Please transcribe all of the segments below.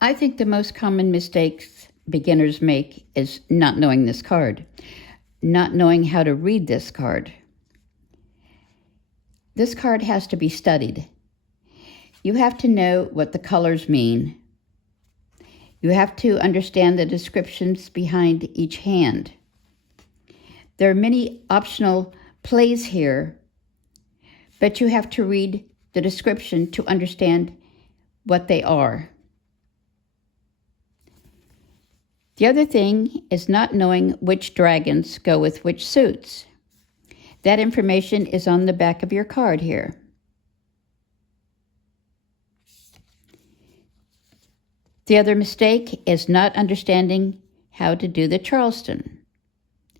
I think the most common mistakes beginners make is not knowing this card, not knowing how to read this card. This card has to be studied. You have to know what the colors mean. You have to understand the descriptions behind each hand. There are many optional plays here, but you have to read the description to understand what they are. The other thing is not knowing which dragons go with which suits. That information is on the back of your card here. The other mistake is not understanding how to do the Charleston,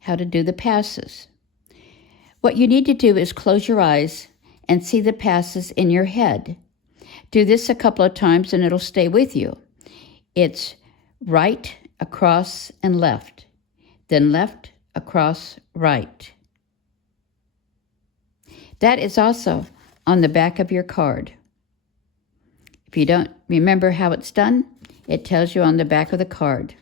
how to do the passes. What you need to do is close your eyes and see the passes in your head. Do this a couple of times and it'll stay with you. It's right, across, and left. Then left, across, right. That is also on the back of your card. If you don't remember how it's done, it tells you on the back of the card.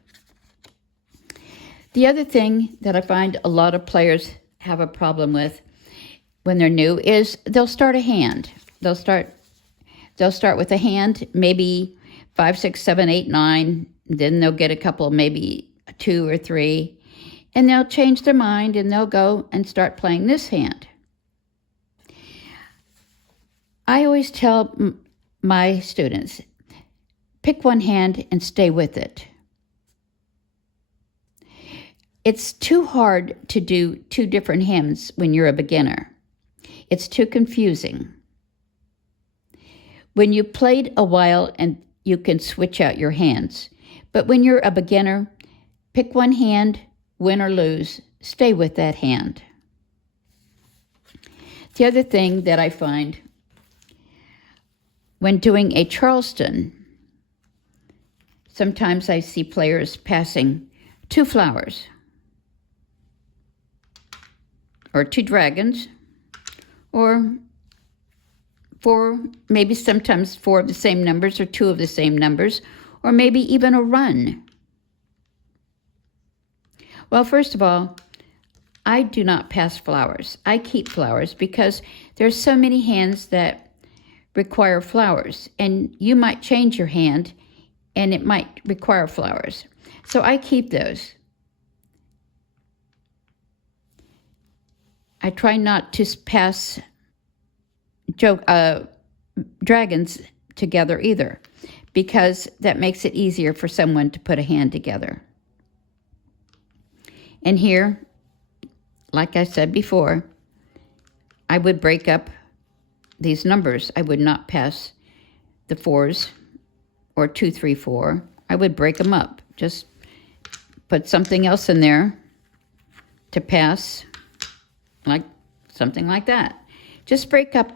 The other thing that I find a lot of players have a problem with when they're new is they'll start a hand. They'll start with a hand, maybe 5, 6, 7, 8, 9. Then they'll get a couple, maybe 2 or 3, and they'll change their mind and they'll go and start playing this hand. I always tell my students, pick one hand and stay with it. It's too hard to do 2 different hands when you're a beginner. It's too confusing. When you played a while and you can switch out your hands. But when you're a beginner, pick one hand, win or lose, stay with that hand. The other thing that I find when doing a Charleston, sometimes I see players passing 2 flowers, or 2 dragons, or 4, maybe sometimes 4 of the same numbers, or 2 of the same numbers, or maybe even a run. Well, first of all, I do not pass flowers. I keep flowers because there's so many hands that require flowers, and you might change your hand and it might require flowers. So I keep those. I try not to pass dragons together either, because that makes it easier for someone to put a hand together. And here, like I said before, I would break up these numbers. I would not pass the 4s or 2, 3, 4. I would break them up. Just put something else in there to pass, like something like that. Just break up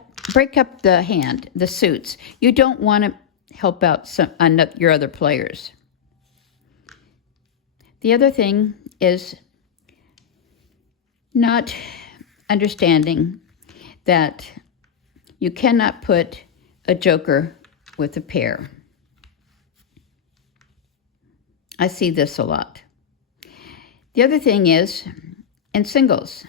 the hand, the suits. You don't want to help out your other players. The other thing is not understanding that you cannot put a joker with a pair. I see this a lot. The other thing is in singles.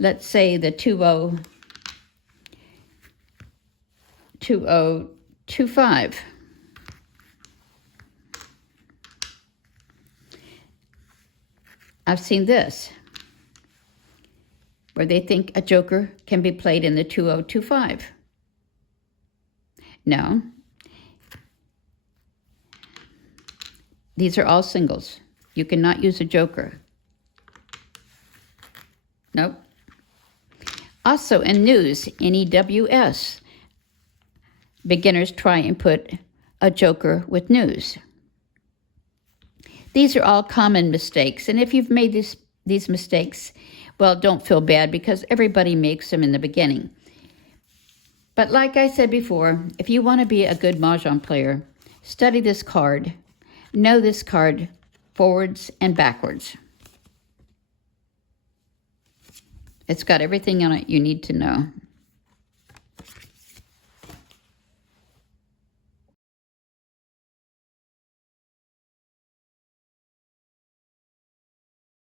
Let's say the 2025. I've seen this, where they think a joker can be played in the 2025. No. These are all singles. You cannot use a joker. Nope. Also in news, NEWS, beginners try and put a joker with news. These are all common mistakes, and if you've made these mistakes, well, don't feel bad because everybody makes them in the beginning. But like I said before, if you want to be a good Mahjong player, study this card, know this card forwards and backwards. It's got everything on it you need to know.